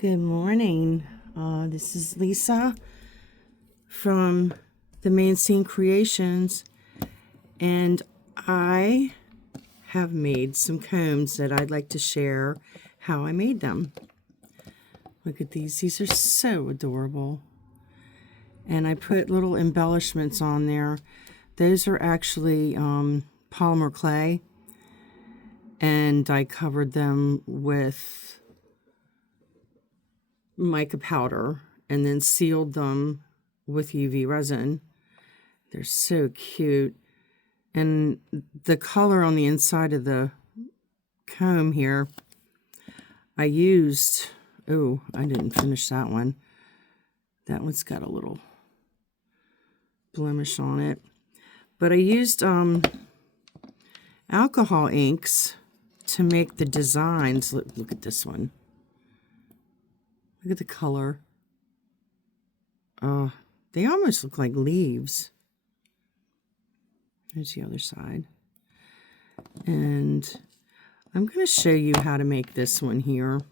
Good morning. This is Lisa from the Maine Scene Creations, and I have made some combs that I'd like to share how I made them. Look at these. These are so adorable. And I put little embellishments on there. Those are actually polymer clay, and I covered them with mica powder and then sealed them with UV resin. They're so cute. And the color on the inside of the comb here, I used, oh, I didn't finish that one. That one's got a little blemish on it. But I used alcohol inks to make the designs. Look at this one. Look at the color. They almost look like leaves. There's the other side. And I'm going to show you how to make this one here.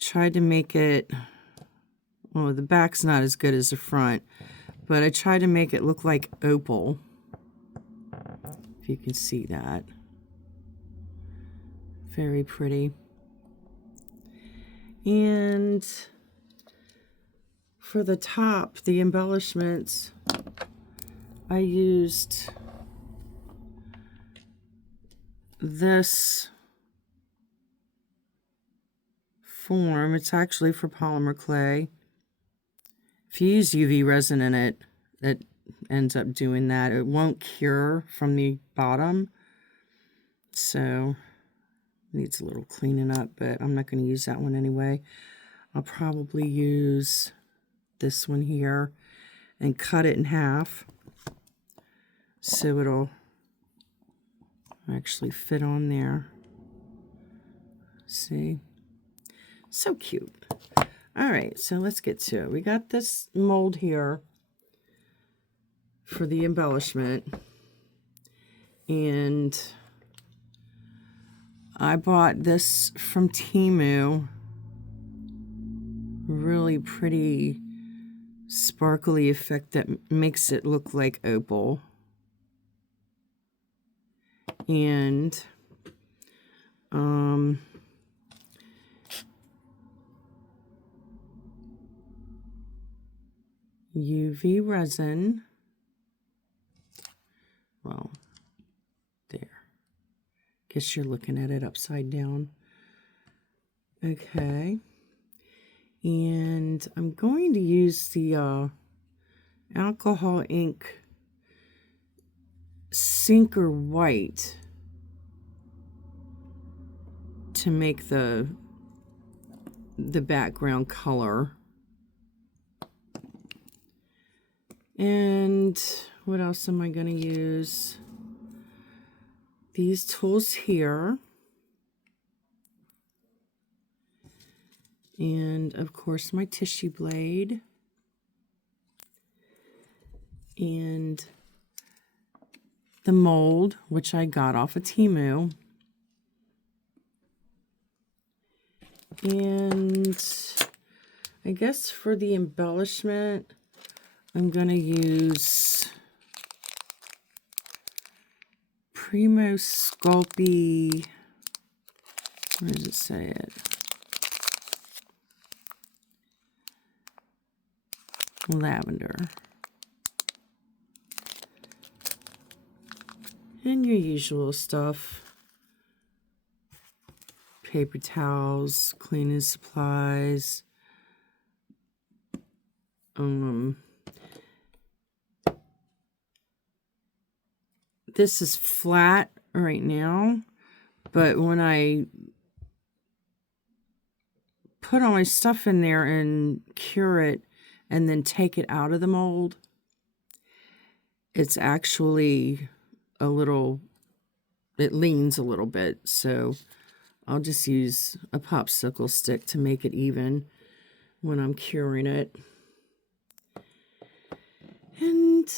Tried to make it, well, the back's not as good as the front, but I tried to make it look like opal. If you can see that. Very pretty. And for the top, the embellishments, I used this form. It's actually for polymer clay. If you use UV resin in it, it ends up doing that. It won't cure from the bottom, so needs a little cleaning up, but I'm not going to use that one anyway. I'll probably use this one here and cut it in half so it'll actually fit on there. See? So cute. All right, so let's get to it. We got this mold here for the embellishment, and I bought this from Temu. Really pretty sparkly effect that makes it look like opal. And UV resin. Well, there. Guess you're looking at it upside down. Okay. And I'm going to use the alcohol ink Sinker White to make the background color. And what else am I going to use? These tools here. And of course my tissue blade. And the mold, which I got off of Temu. And I guess for the embellishment, I'm going to use Primo Sculpey. Where does it say it? Lavender. And your usual stuff. Paper towels, cleaning supplies. This is flat right now, but when I put all my stuff in there and cure it and then take it out of the mold, it's actually a little, it leans a little bit, so I'll just use a popsicle stick to make it even when I'm curing it. And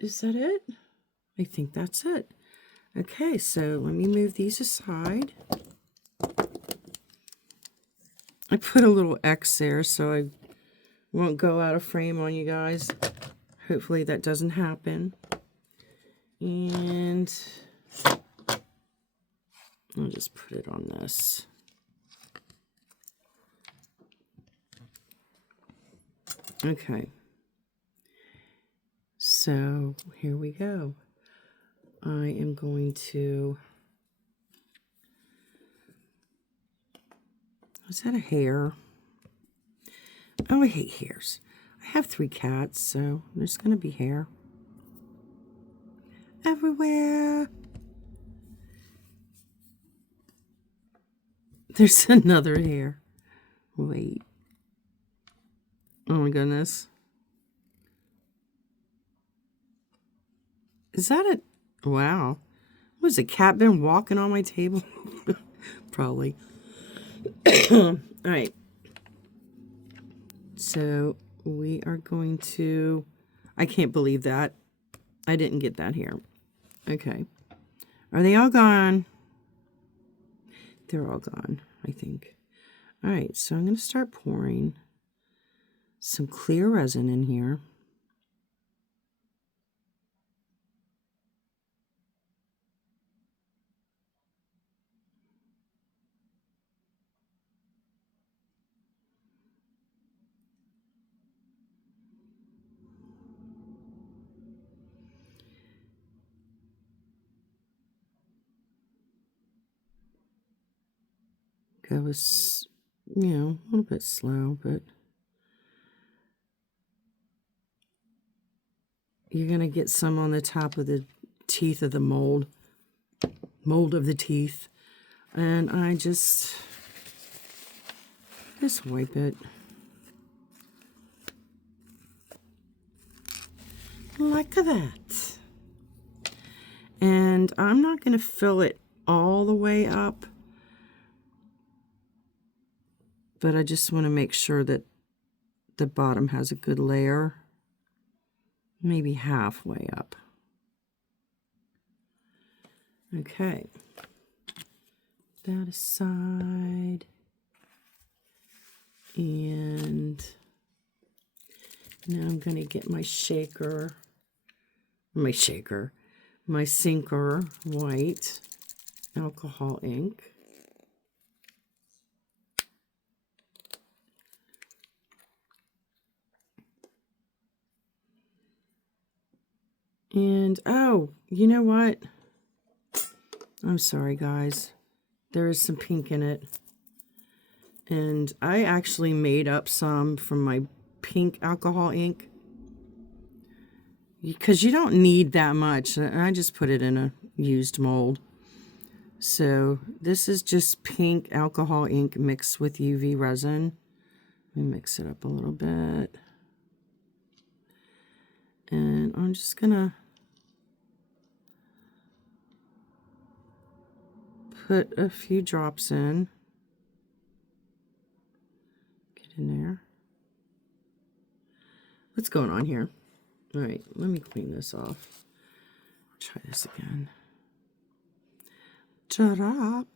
is that it? I think that's it. Okay, so let me move these aside. I put a little X there so I won't go out of frame on you guys. Hopefully that doesn't happen. And I'll just put it on this. Okay. So here we go. I am going to... Is that a hair? Oh, I hate hairs. I have 3 cats, so there's going to be hair everywhere. There's another hair. Wait. Oh my goodness. Is that a... Wow. Was a cat been walking on my table? Probably. All right. So we are going to... I can't believe that. I didn't get that here. Okay. Are they all gone? They're all gone, I think. All right, so I'm going to start pouring some clear resin in here. Go with, you know, a little bit slow, but you're going to get some on the top of the teeth of the mold of the teeth. And I just wipe it. Like that. And I'm not going to fill it all the way up, but I just want to make sure that the bottom has a good layer, maybe halfway up. Okay, that aside, and now I'm going to get my sinker white alcohol ink. And, oh, you know what? I'm sorry, guys. There is some pink in it. And I actually made up some from my pink alcohol ink, because you don't need that much. I just put it in a used mold. So this is just pink alcohol ink mixed with UV resin. Let me mix it up a little bit. And I'm just gonna put a few drops in. Get in there. What's going on here? All right, let me clean this off. Try this again. Drop.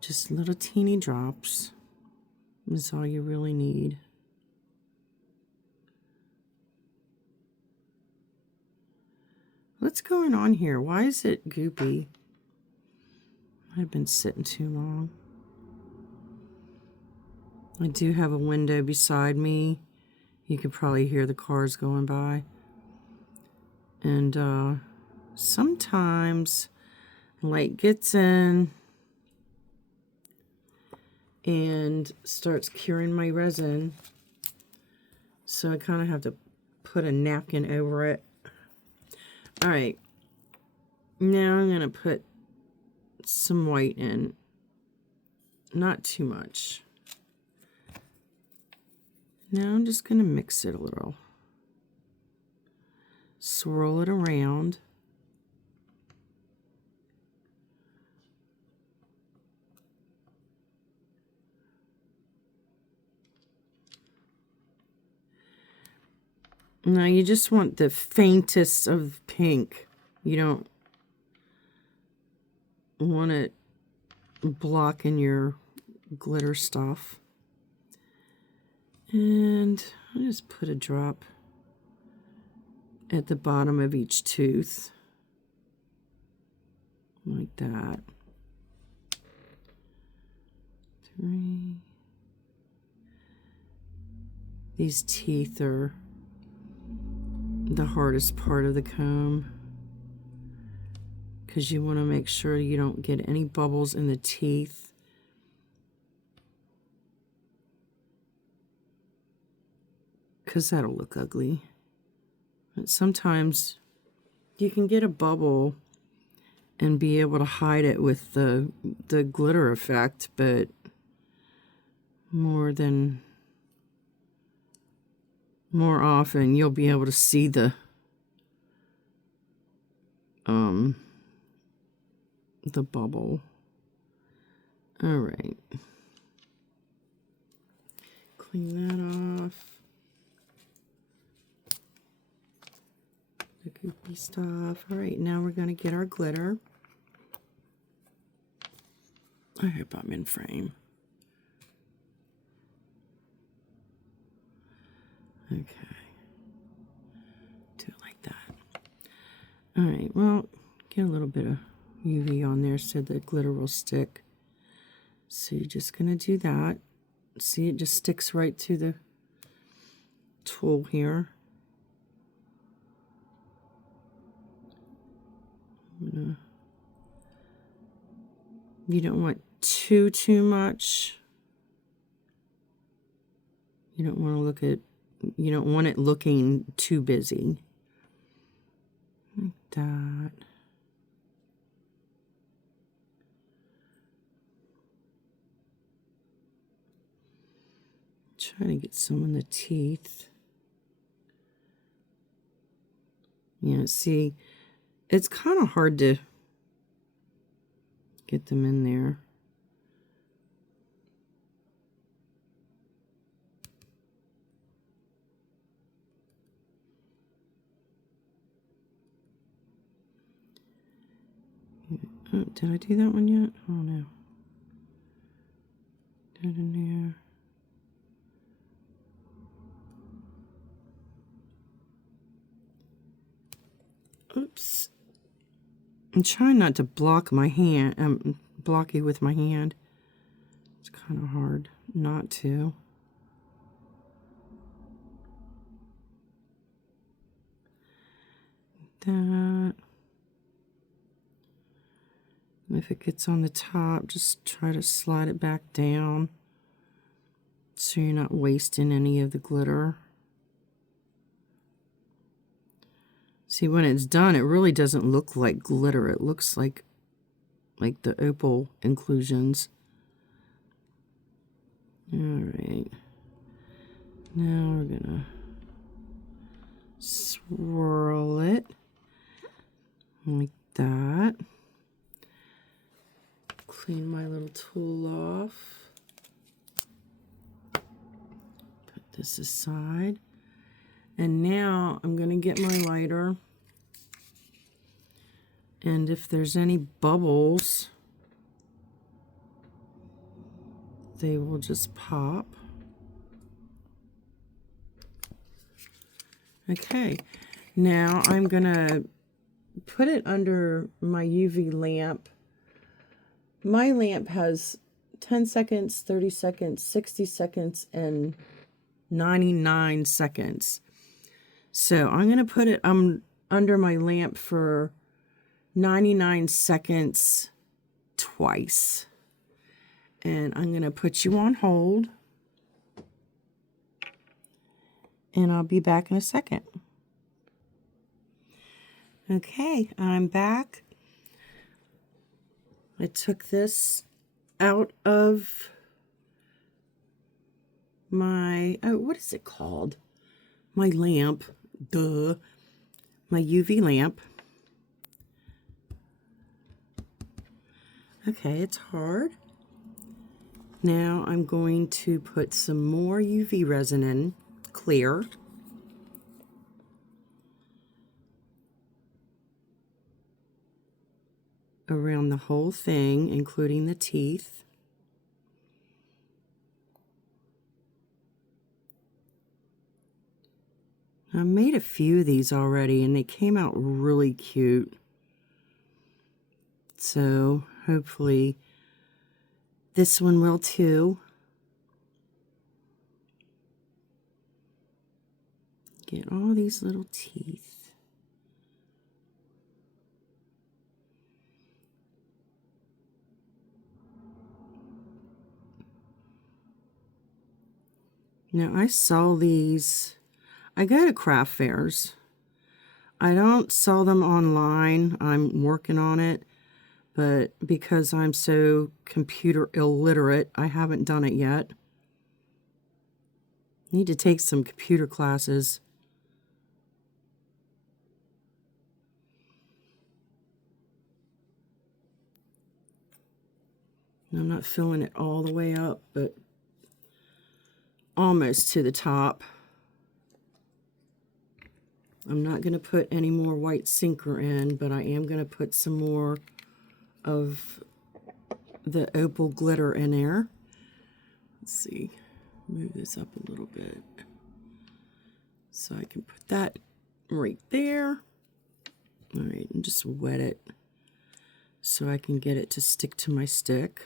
Just little teeny drops is all you really need. What's going on here? Why is it goopy? I've been sitting too long. I do have a window beside me. You can probably hear the cars going by. And sometimes light gets in and starts curing my resin. So I kind of have to put a napkin over it. All right. Now I'm going to put some white in. Not too much. Now I'm just going to mix it a little. Swirl it around. Now you just want the faintest of pink. You don't want it blocking your glitter stuff. And I'll just put a drop at the bottom of each tooth. Like that. 3. These teeth are the hardest part of the comb, because you want to make sure you don't get any bubbles in the teeth. Because that'll look ugly. But sometimes you can get a bubble and be able to hide it with the glitter effect, but more often you'll be able to see the bubble. All right. Clean that off. The goopy stuff. All right, now we're going to get our glitter. I hope I'm in frame. Okay. Do it like that. All right, well, get a little bit of UV on there so the glitter will stick. So you're just going to do that. See, it just sticks right to the tool here. You don't want too much. You don't want it looking too busy. Like that. Trying to get some in the teeth. Yeah, see, it's kind of hard to get them in there. Oh, did I do that one yet? Oh no. That in there. Oops. I'm trying not to block my hand, block it with my hand. It's kind of hard not to. That. If it gets on the top, just try to slide it back down so you're not wasting any of the glitter. See, when it's done, it really doesn't look like glitter. It looks like the opal inclusions. All right. Now we're gonna swirl it like that. Clean my little tool off. Put this aside. And now I'm going to get my lighter. And if there's any bubbles, they will just pop. Okay. Now I'm going to put it under my UV lamp. My lamp has 10 seconds, 30 seconds, 60 seconds, and 99 seconds. So I'm going to put it under my lamp for 99 seconds twice. And I'm going to put you on hold. And I'll be back in a second. Okay, I'm back. I took this out of my, what is it called? My lamp. Duh. My UV lamp. Okay, it's hard. Now I'm going to put some more UV resin in, clear. around the whole thing, including the teeth. I made a few of these already and they came out really cute. So hopefully this one will too. Get all these little teeth. Now I sell these, I go to craft fairs. I don't sell them online. I'm working on it, but because I'm so computer illiterate, I haven't done it yet. Need to take some computer classes. I'm not filling it all the way up, but almost to the top. I'm not going to put any more white sinker in, but I am going to put some more of the opal glitter in there. Let's see, move this up a little bit so I can put that right there. All right, and just wet it so I can get it to stick to my stick.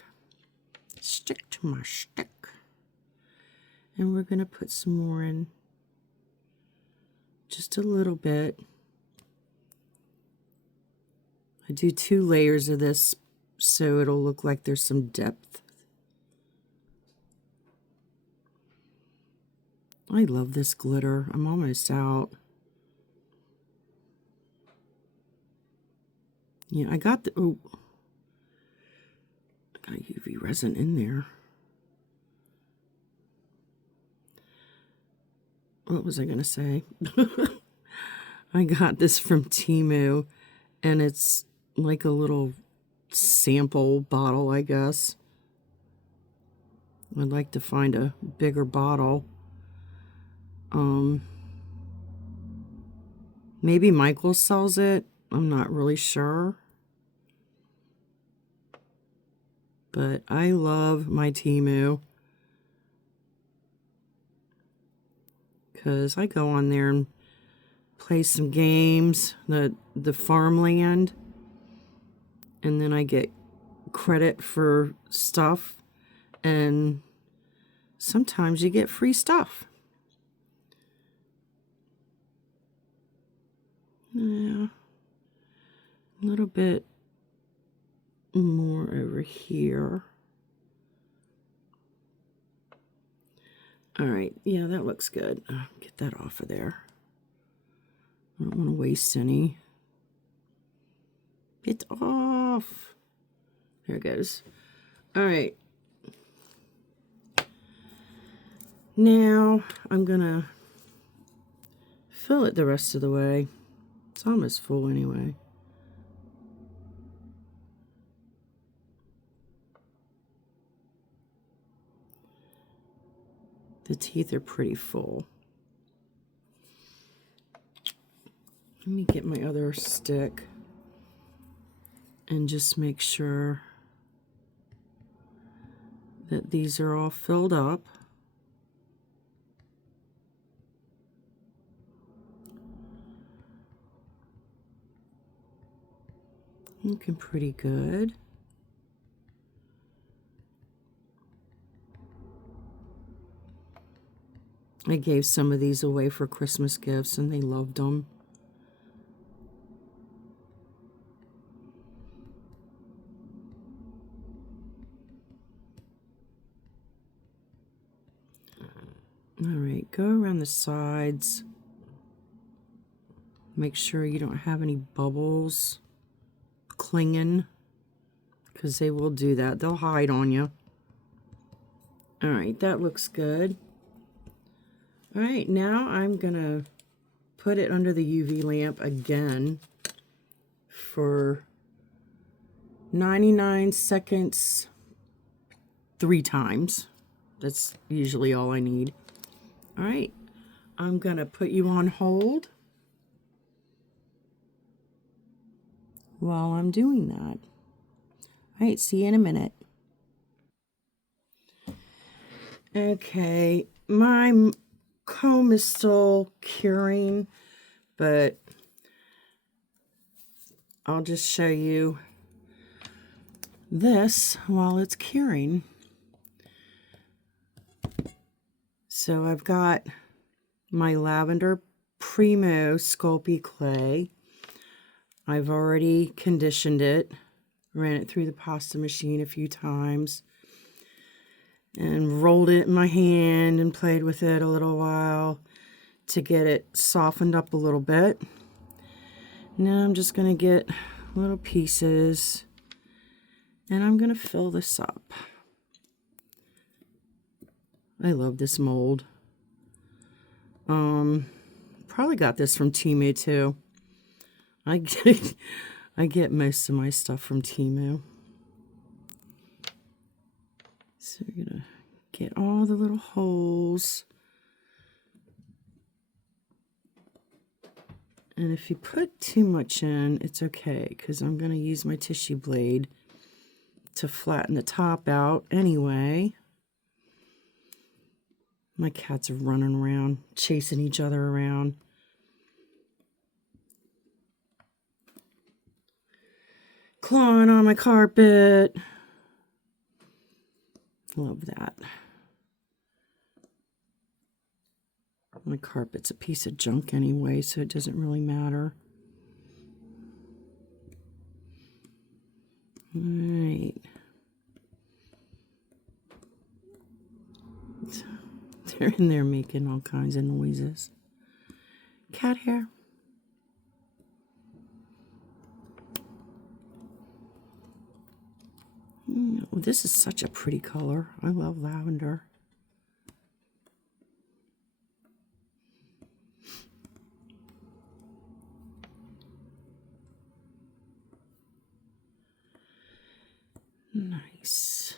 Stick to my stick. And we're going to put some more in, just a little bit. I do 2 layers of this so it'll look like there's some depth. I love this glitter. I'm almost out. Yeah, I got the, oh, I got UV resin in there. What was I going to say? I got this from Temu, and it's like a little sample bottle, I guess. I'd like to find a bigger bottle. Maybe Michael sells it. I'm not really sure. But I love my Temu, because I go on there and play some games, the farmland, and then I get credit for stuff, and sometimes you get free stuff. Yeah, a little bit more over here. All right, yeah, that looks good. Get that off of there. I don't want to waste any. Get off. There it goes. All right. Now I'm gonna fill it the rest of the way. It's almost full anyway. The teeth are pretty full. Let me get my other stick and just make sure that these are all filled up. Looking pretty good. I gave some of these away for Christmas gifts and they loved them. All right, go around the sides. Make sure you don't have any bubbles clinging, because they will do that. They'll hide on you. All right, that looks good. All right, now I'm gonna put it under the UV lamp again for 99 seconds 3 times. That's usually all I need. All right, I'm gonna put you on hold while I'm doing that. right, see you in a minute. Okay, my comb is still curing, but I'll just show you this while it's curing. So I've got my lavender Primo Sculpey clay. I've already conditioned it, ran it through the pasta machine a few times, and rolled it in my hand and played with it a little while to get it softened up a little bit. Now I'm just going to get little pieces and I'm going to fill this up. I love this mold. Probably got this from Temu too. I get most of my stuff from Temu. So we're gonna get all the little holes. And if you put too much in, it's okay, because I'm gonna use my tissue blade to flatten the top out anyway. My cats are running around, chasing each other around. Clawing on my carpet. Love that. My carpet's a piece of junk anyway, so it doesn't really matter. All right. They're in there making all kinds of noises. Cat hair. Oh, this is such a pretty color. I love lavender. Nice.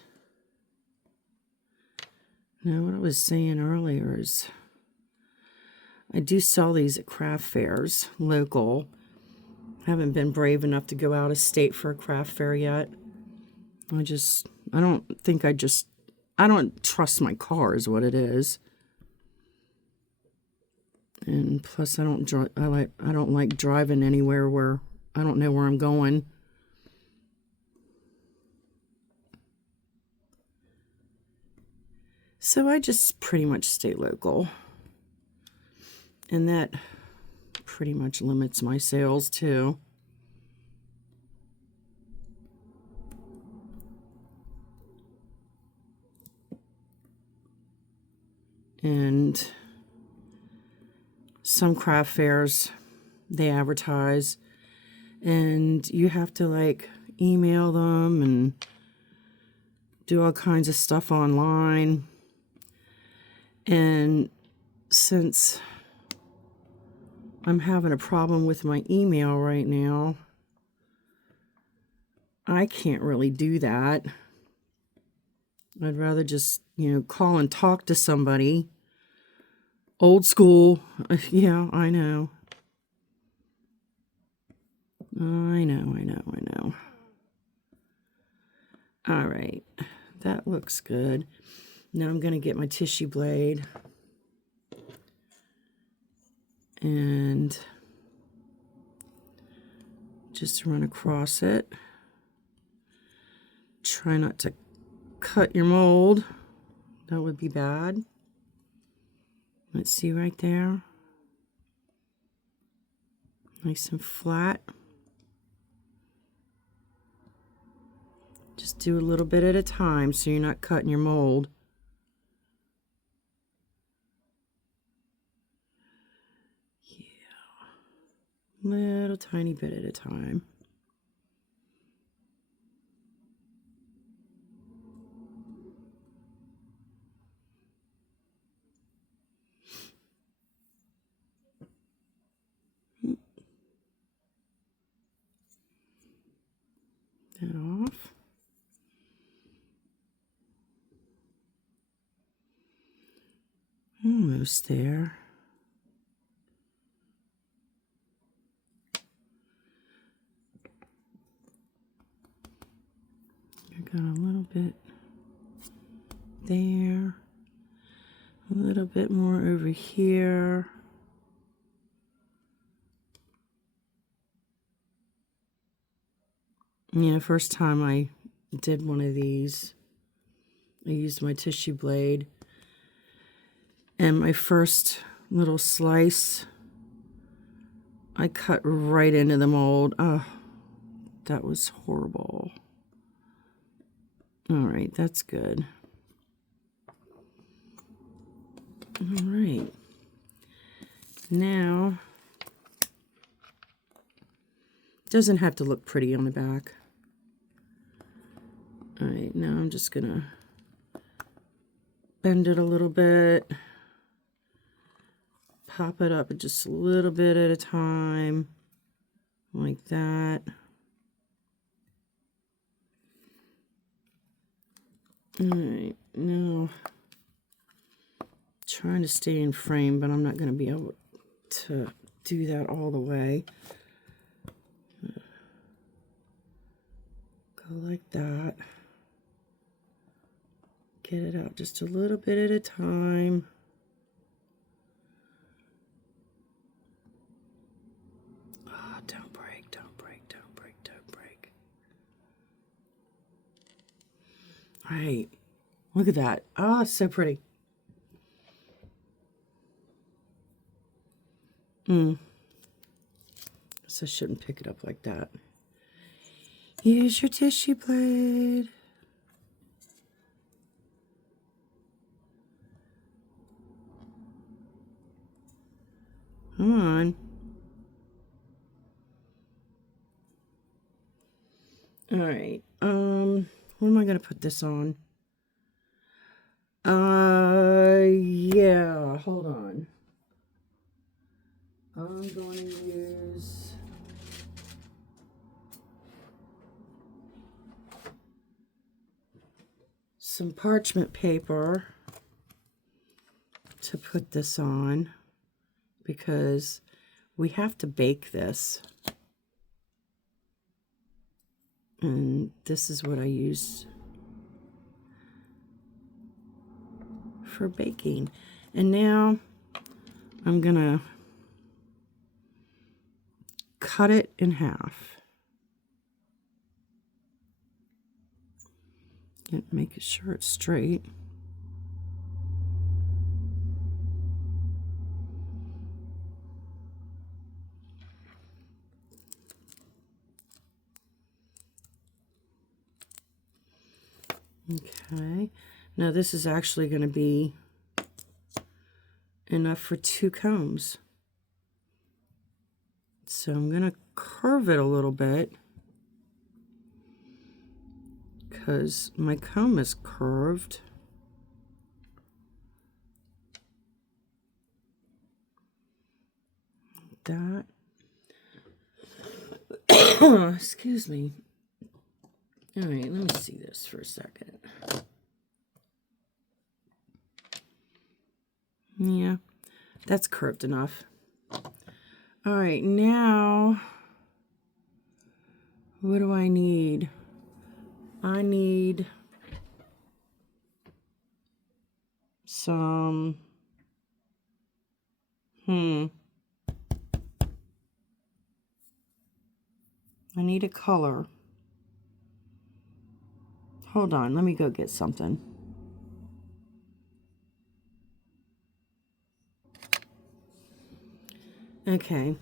Now, what I was saying earlier is I do sell these at craft fairs, local. Haven't been brave enough to go out of state for a craft fair yet. I don't trust my car is what it is. And plus I don't like driving anywhere where I don't know where I'm going. So I just pretty much stay local. And that pretty much limits my sales too. And some craft fairs, they advertise, and you have to like email them and do all kinds of stuff online. And since I'm having a problem with my email right now, I can't really do that. I'd rather just, call and talk to somebody. Old school. Yeah, I know. I know. All right. That looks good. Now I'm going to get my tissue blade and just run across it. Try not to cut your mold. That would be bad. Let's see right there. Nice and flat. Just do a little bit at a time so you're not cutting your mold. Yeah. Little tiny bit at a time. That off. Almost there. Got a little bit there, a little bit more over here. Yeah, first time I did one of these, I used my tissue blade, and my first little slice, I cut right into the mold. Oh, that was horrible. All right, that's good. All right. Now, doesn't have to look pretty on the back. All right, now I'm just gonna bend it a little bit. Pop it up just a little bit at a time, like that. All right, now trying to stay in frame, but I'm not going to be able to do that all the way. Go like that. Get it out just a little bit at a time. Oh, don't break, don't break, don't break, don't break. All right, look at that. Oh, it's so pretty. So I shouldn't pick it up like that. Use your tissue blade. Come on. All right. What am I going to put this on? Yeah, hold on. I'm going to use some parchment paper to put this on because we have to bake this. And this is what I use for baking. And now I'm gonna cut it in half. And make sure it's straight. Okay, now this is actually going to be enough for 2 combs. So I'm going to curve it a little bit because my comb is curved. That. Excuse me. All right, let me see this for a second. Yeah, that's curved enough. All right, now, what do I need? I need some, I need a color. Hold on, let me go get something. Okay.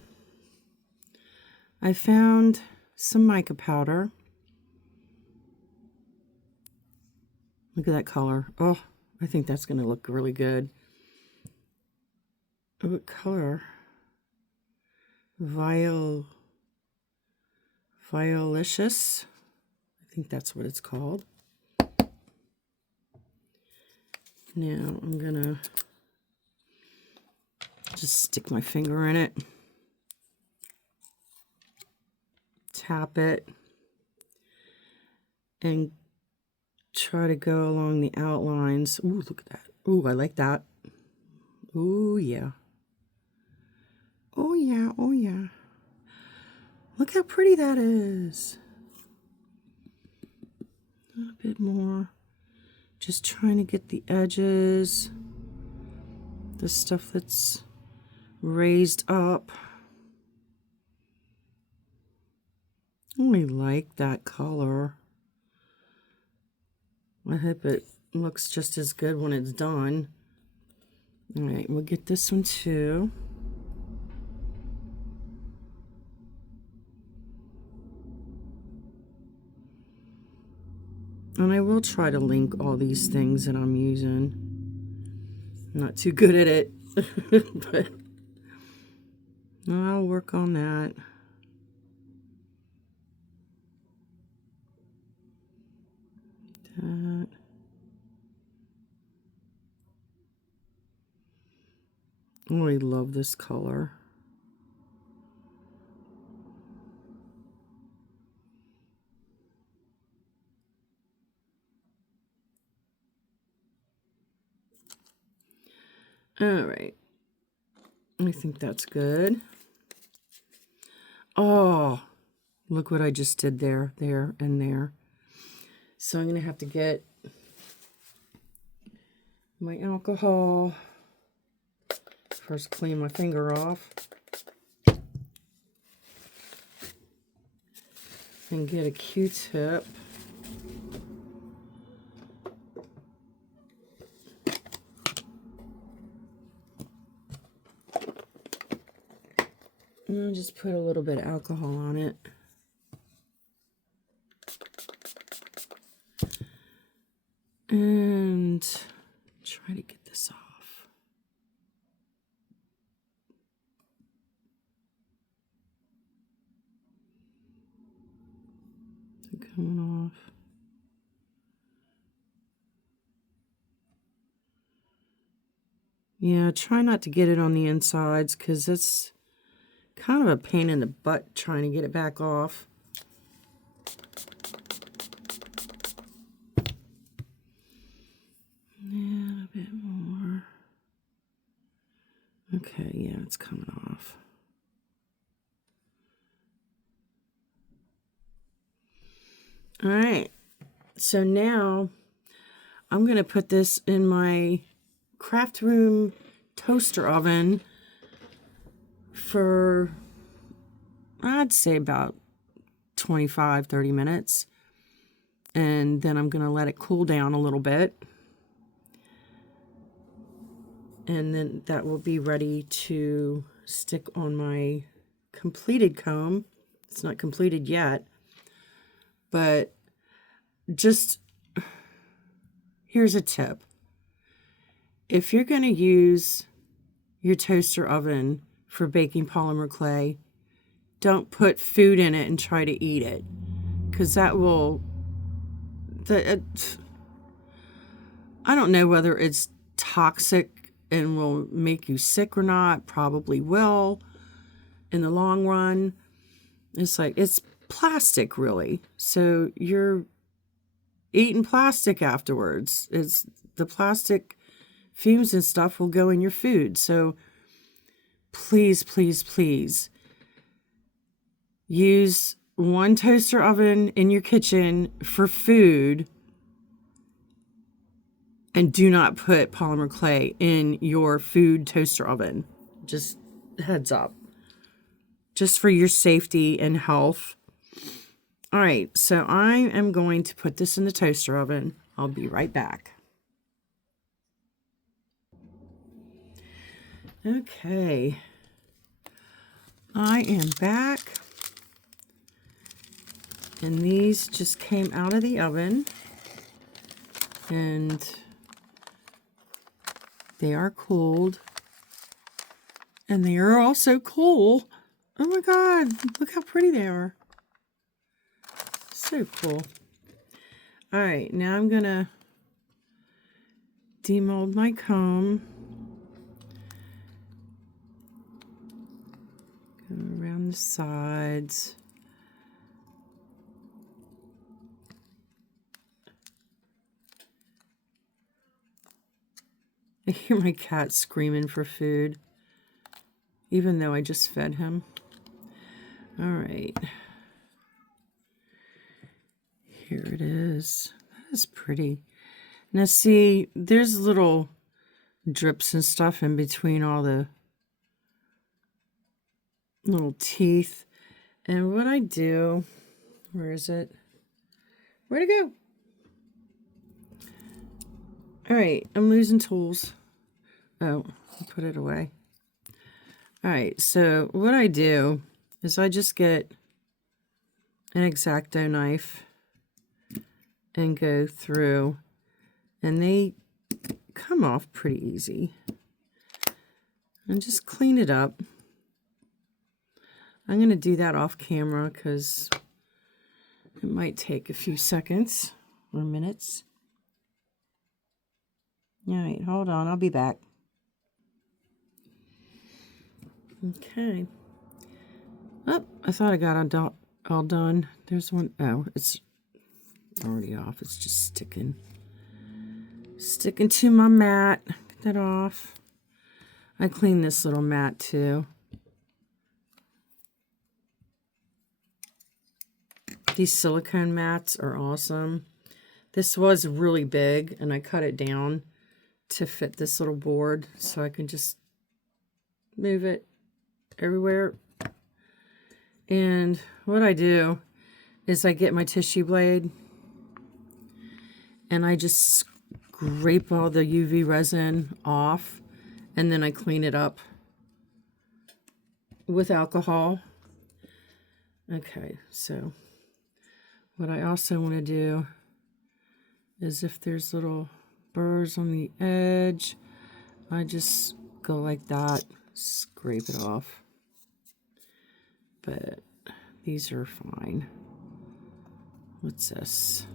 I found some mica powder. Look at that color. Oh, I think that's going to look really good. What color? Violicious. I think that's what it's called. Now I'm gonna just stick my finger in it, tap it, and try to go along the outlines. Ooh, look at that. Ooh, I like that. Ooh, yeah. Oh, yeah, oh, yeah. Look how pretty that is. A bit more. Just trying to get the edges, the stuff that's raised up. I really like that color. I hope it looks just as good when it's done. All right, we'll get this one too. And I will try to link all these things that I'm using. I'm not too good at it, but I'll work on that. That. I really love this color. All right. I think that's good. Oh, look what I just did there, there, and there. So I'm going to have to get my alcohol. First clean my finger off. And get a Q-tip. And I'll just put a little bit of alcohol on it. And try to get this off. It's coming off. Yeah, try not to get it on the insides because it's kind of a pain in the butt trying to get it back off. Yeah, a bit more. Okay, yeah, it's coming off. All right, so now I'm going to put this in my craft room toaster oven for, I'd say about 25-30 minutes. And then I'm going to let it cool down a little bit. And then that will be ready to stick on my completed comb. It's not completed yet, but just here's a tip. If you're going to use your toaster oven for baking polymer clay, don't put food in it and try to eat it, because that will, I don't know whether it's toxic and will make you sick or not. Probably will in the long run. It's like, it's plastic really, so you're eating plastic afterwards. It's the plastic fumes and stuff will go in your food. So please, please, please use one toaster oven in your kitchen for food, and do not put polymer clay in your food toaster oven. Just heads up. Just for your safety and health. All right, so I am going to put this in the toaster oven. I'll be right back. Okay. I am back. And these just came out of the oven. And they are cooled. And they are also cool. Oh my God, look how pretty they are. So cool. All right, now I'm gonna demold my comb. Go around the sides. I hear my cat screaming for food, even though I just fed him. All right. Here it is. That's pretty. Now see, there's little drips and stuff in between all the little teeth. And what I do, where is it? Where'd it go? All right, I'm losing tools. Oh, I'll put it away. All right, so what I do is I just get an X-Acto knife and go through, and they come off pretty easy. And just clean it up. I'm going to do that off camera because it might take a few seconds or minutes. All right, hold on, I'll be back. Okay. Oh, I thought I got all done. There's one. Oh, it's already off. It's just sticking to my mat. Get that off. I cleaned this little mat too. These silicone mats are awesome. This was really big and I cut it down to fit this little board so I can just move it everywhere. And what I do is I get my tissue blade and I just scrape all the UV resin off, and then I clean it up with alcohol. Okay, so what I also want to do is if there's little burrs on the edge, I just go like that, scrape it off. But these are fine. What's this?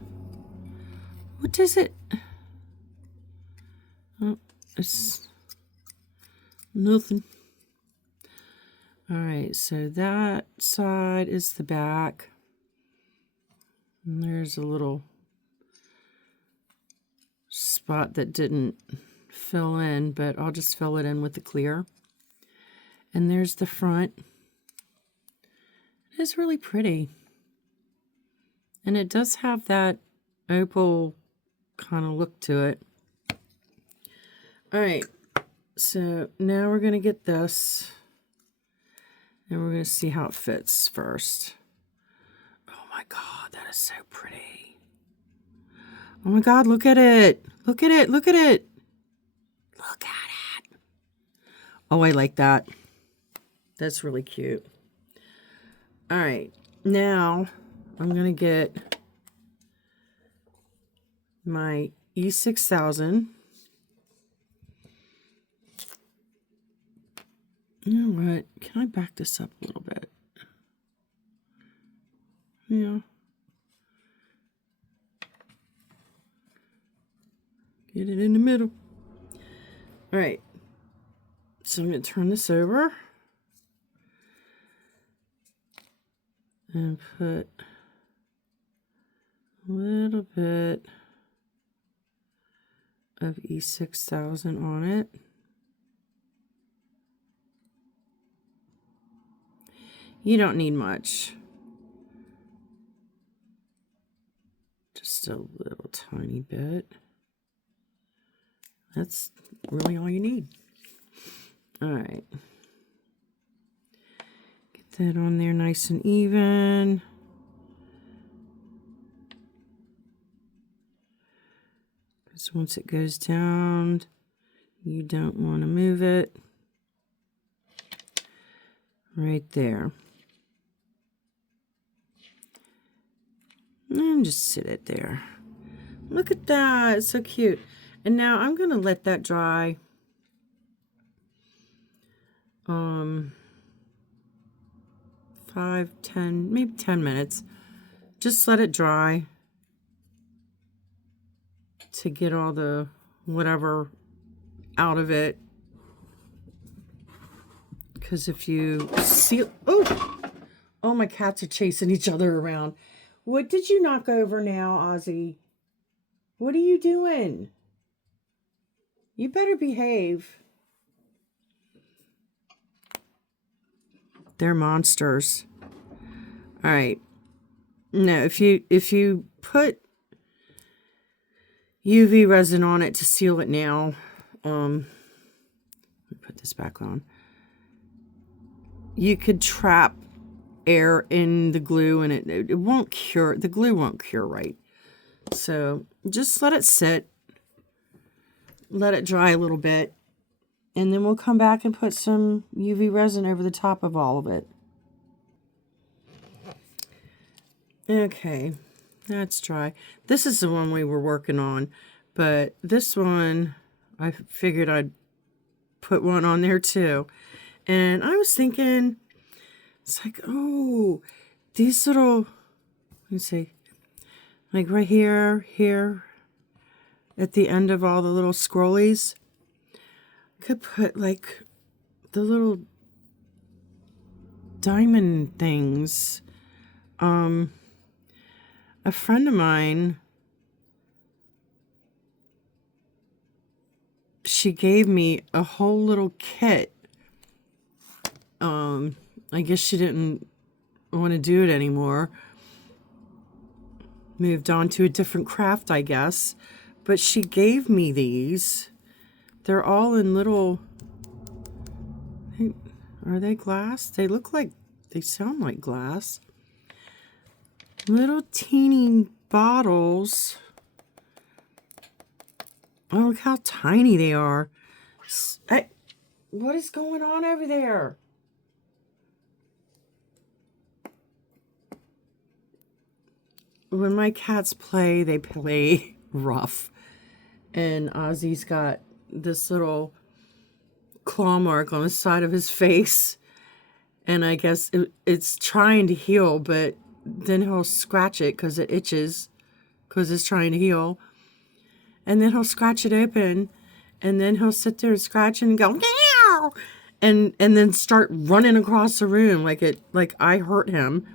What is it? Oh, it's nothing. All right, so that side is the back. And there's a little spot that didn't fill in, but I'll just fill it in with the clear. And there's the front. It is really pretty. And it does have that opal kind of look to it. All right, so now we're going to get this. And we're going to see how it fits first. Oh my God, that is so pretty. Oh my God, look at it. Look at it. Look at it. Look at it. Oh, I like that. That's really cute. All right, now I'm going to get my E6000. You know what? Can I back this up a little bit? Yeah. Get it in the middle. All right. So I'm going to turn this over and put a little bit of E6000 on it. You don't need much. Just a little tiny bit. That's really all you need. All right. Get that on there nice and even. Because once it goes down, you don't want to move it. Right there. And just sit it there. Look at that, it's so cute. And now I'm going to let that dry. 5, 10, maybe 10 minutes. Just let it dry to get all the whatever out of it. Because if you see, oh, my cats are chasing each other around. What did you knock over now, Ozzy? What are you doing? You better behave. They're monsters. All right. No, if you put UV resin on it to seal it now. Let me put this back on. You could trap air in the glue and it won't cure, the glue won't cure right. So just let it sit, let it dry a little bit, and then we'll come back and put some UV resin over the top of all of it. Okay, that's dry. This is the one we were working on, but this one, I figured I'd put one on there too. And I was thinking, it's like, oh, these little, let me see, like right here, at the end of all the little scrollies, could put like the little diamond things. A friend of mine, she gave me a whole little kit. I guess she didn't want to do it anymore. Moved on to a different craft, I guess. But she gave me these. They're all in little... Are they glass? They look like... They sound like glass. Little teeny bottles. Oh, look how tiny they are. What is going on over there? When my cats play, they play rough. And Ozzy's got this little claw mark on the side of his face. And I guess it's trying to heal, but then he'll scratch it because it itches because it's trying to heal. And then he'll scratch it open, and then he'll sit there and scratch and go, meow, and then start running across the room like I hurt him.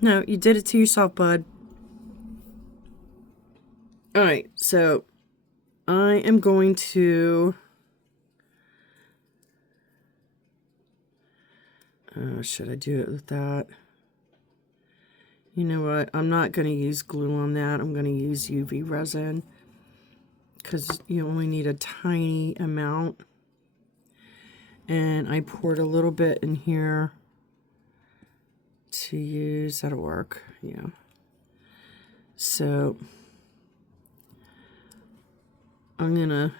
No, you did it to yourself, bud. All right, so I am going to... should I do it with that? You know what? I'm not going to use glue on that. I'm going to use UV resin because you only need a tiny amount. And I poured a little bit in here to use. That'll work. Yeah. So I'm going to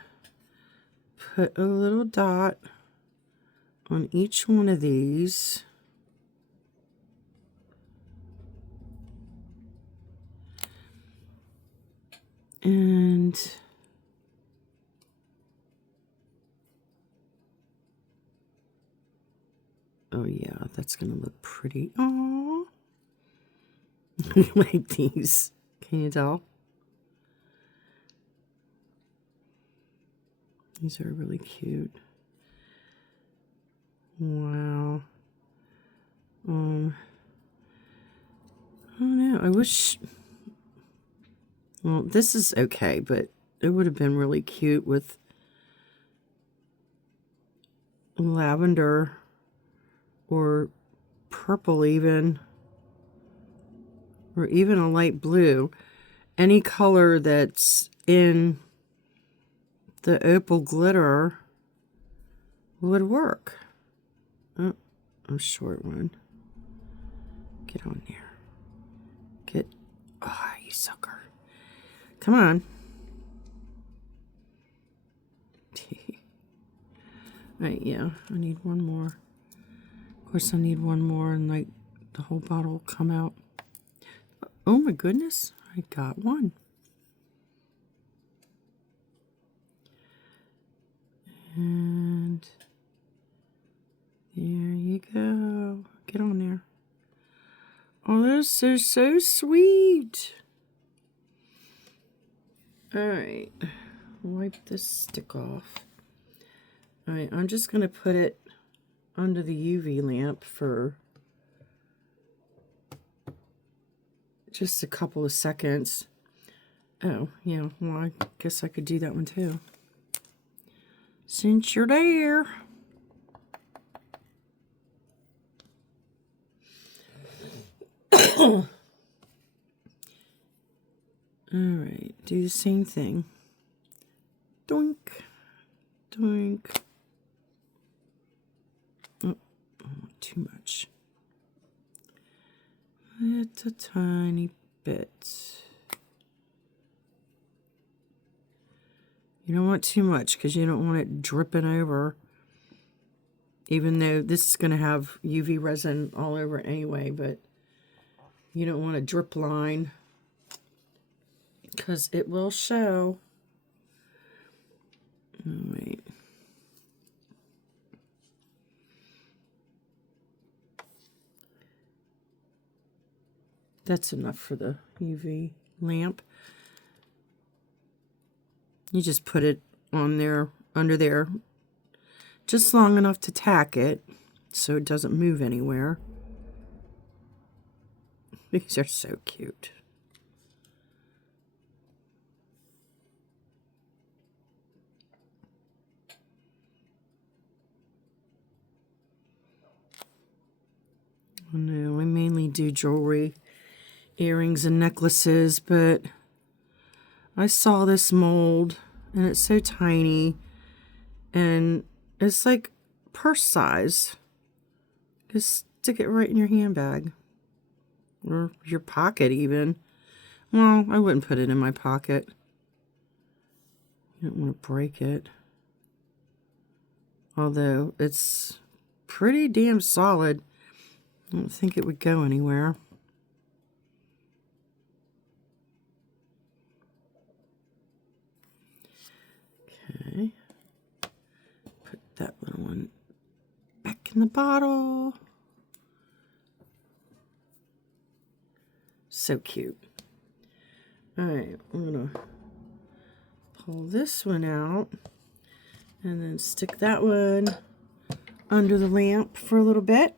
put a little dot on each one of these. And oh yeah, that's gonna look pretty. Oh, like these. Can you tell? These are really cute. Wow. I don't know. I wish. Well, this is okay, but it would have been really cute with lavender or purple even, or even a light blue. Any color that's in the opal glitter would work. Oh, a short one. Get on there. Get. Oh, you sucker. Come on. Right, yeah, I need one more. Of course, I need one more, and like the whole bottle will come out. Oh my goodness, I got one. And there you go. Get on there. Oh, those are so sweet. Alright, wipe this stick off. Alright, I'm just going to put it under the UV lamp for just a couple of seconds. Oh, yeah, well, I guess I could do that one too. Since you're there. Alright, do the same thing. Doink. Oh, too much. It's a tiny bit. You don't want too much because you don't want it dripping over. Even though this is going to have UV resin all over it anyway, but you don't want a drip line because it will show. Oh, wait. That's enough for the UV lamp. You just put it on there, under there, just long enough to tack it so it doesn't move anywhere. These are so cute. No, I mainly do jewelry, earrings and necklaces, but I saw this mold and it's so tiny and it's like purse size. Just stick it right in your handbag or your pocket even. Well, I wouldn't put it in my pocket. You don't want to break it. Although it's pretty damn solid. I don't think it would go anywhere. Okay. Put that little one back in the bottle. So cute. Alright, I'm going to pull this one out and then stick that one under the lamp for a little bit.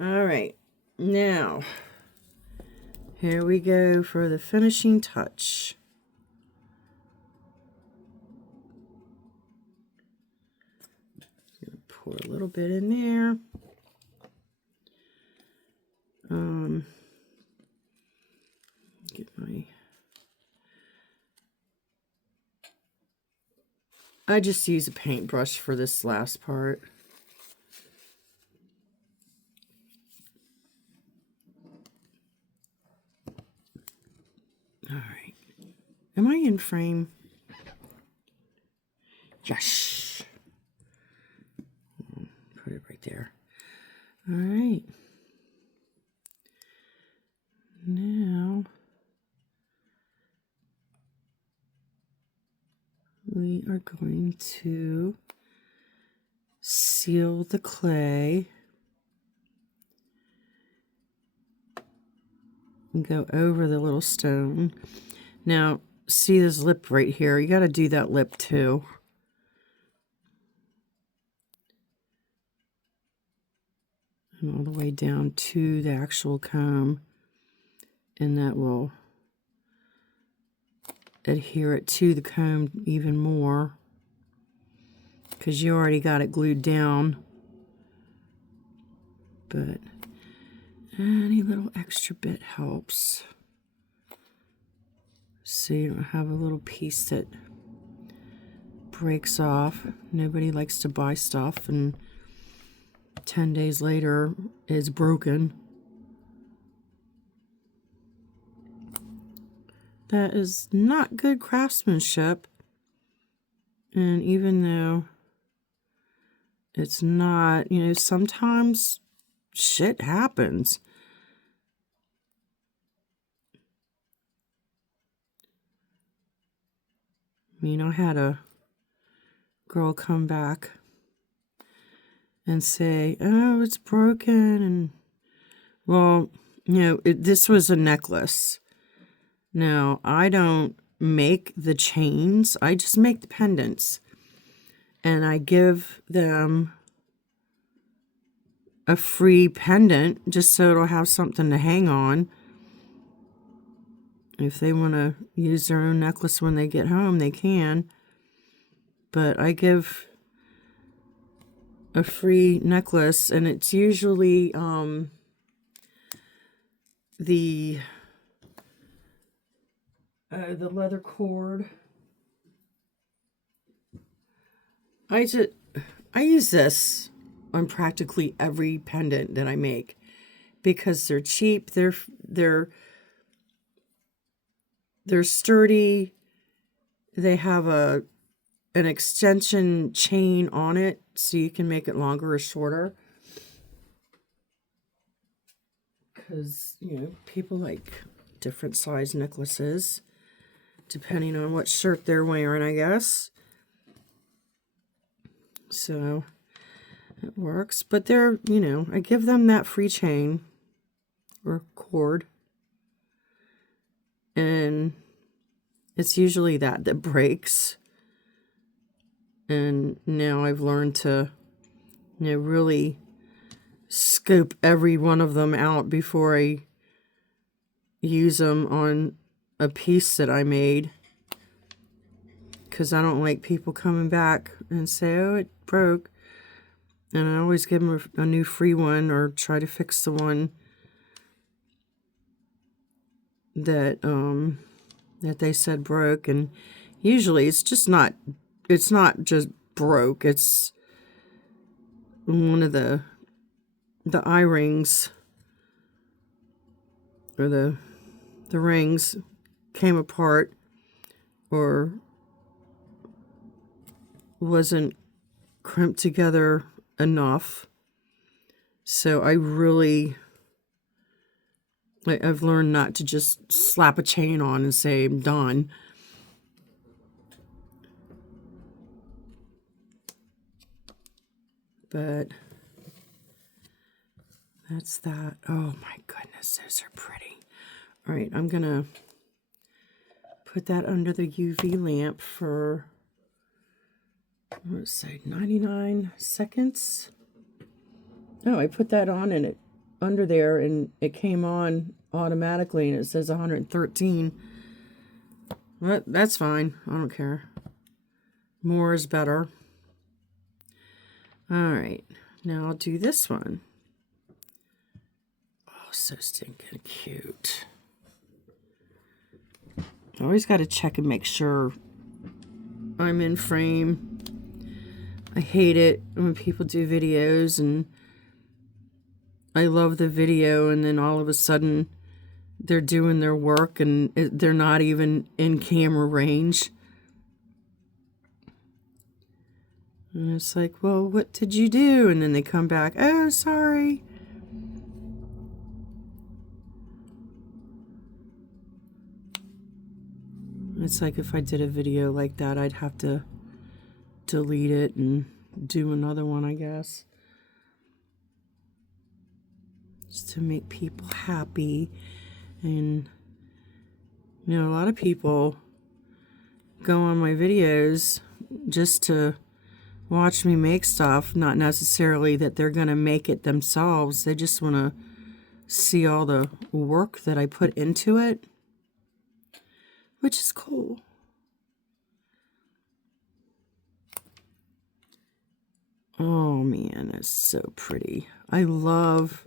Alright, now here we go for the finishing touch. Pour a little bit in there. Get my... I just use a paintbrush for this last part. All right. Am I in frame? Yes. Put it right there. All right. Now we are going to seal the clay and go over the little stone. Now, see this lip right here? You got to do that lip too. And all the way down to the actual comb. And that will adhere it to the comb even more because you already got it glued down. But any little extra bit helps. So you don't have a little piece that breaks off. Nobody likes to buy stuff and 10 days later it's broken. That is not good craftsmanship. And even though it's not, you know, sometimes shit happens. I mean, I had a girl come back and say, oh, it's broken. And, well, you know, this was a necklace. Now, I don't make the chains. I just make the pendants. And I give them a free pendant just so it'll have something to hang on. If they want to use their own necklace when they get home, they can. But I give a free necklace, and it's usually the leather cord I use this on practically every pendant that I make because they're cheap, they're sturdy, they have an extension chain on it so you can make it longer or shorter. Because, people like different size necklaces depending on what shirt they're wearing, I guess. So it works. But they're, I give them that free chain or cord. And it's usually that breaks. And now I've learned to, really scope every one of them out before I use them on a piece that I made. Because I don't like people coming back and say, oh, it broke. And I always give them a new free one or try to fix the one that they said broke. And usually it's not just broke. It's one of the eye rings or the rings came apart or wasn't crimped together enough. So I've learned not to just slap a chain on and say I'm done. But that's that. Oh my goodness, those are pretty. All right, I'm gonna put that under the UV lamp for, let's say, 99 seconds. Oh, I put that on and it under there and it came on automatically and it says 113. Well, that's fine. I don't care. More is better. All right, now I'll do this one. Oh, so stinking cute. I always got to check and make sure I'm in frame. I hate it when people do videos and I love the video and then all of a sudden they're doing their work and they're not even in camera range. And it's like, well, what did you do? And then they come back, oh, sorry. It's like if I did a video like that, I'd have to delete it and do another one, I guess. Just to make people happy. And, a lot of people go on my videos just to watch me make stuff, not necessarily that they're going to make it themselves. They just want to see all the work that I put into it, which is cool. Oh man, that's so pretty. I love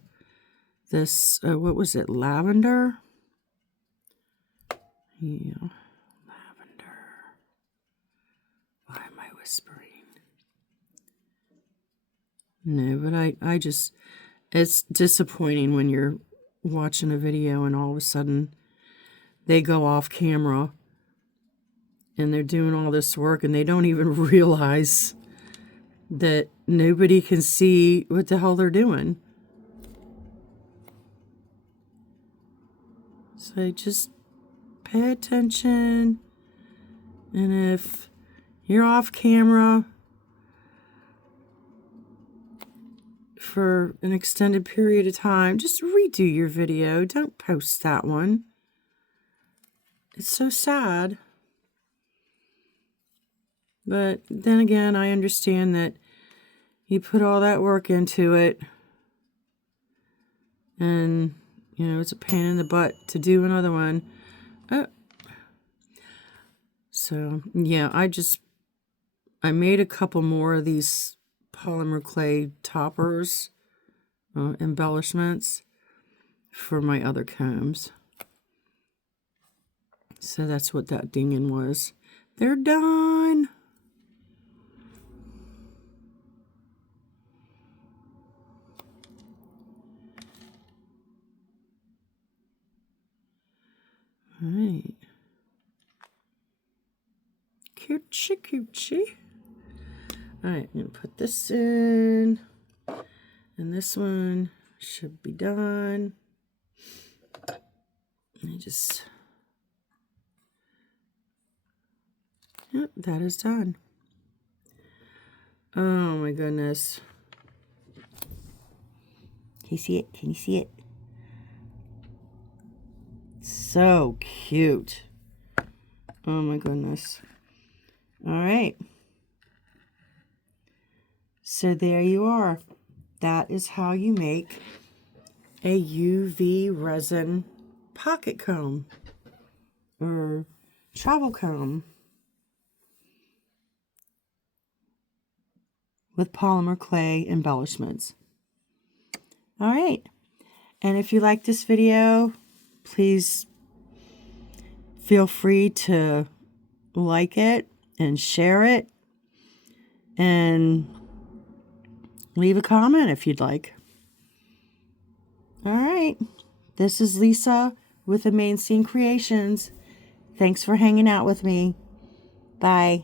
this, what was it, lavender? Yeah, lavender. Why am I whispering? No, but I just, it's disappointing when you're watching a video and all of a sudden they go off camera and they're doing all this work and they don't even realize that nobody can see what the hell they're doing. So just pay attention. And if you're off camera for an extended period of time, just redo your video. Don't post that one. It's so sad. But then again, I understand that you put all that work into it and, it's a pain in the butt to do another one. So, yeah, I made a couple more of these polymer clay toppers, embellishments for my other combs. So that's what that dinging was. They're done. right. Cutesy, cutesy. All right, I'm going to put this in. And this one should be done. I just... Yep, that is done. Oh my goodness. Can you see it? Can you see it? So cute. Oh my goodness. All right. So there you are. That is how you make a UV resin pocket comb or travel comb with polymer clay embellishments. All right. And if you like this video, please feel free to like it and share it and leave a comment if you'd like. All right. This is Lisa with the Maine Scene Creations. Thanks for hanging out with me. Bye.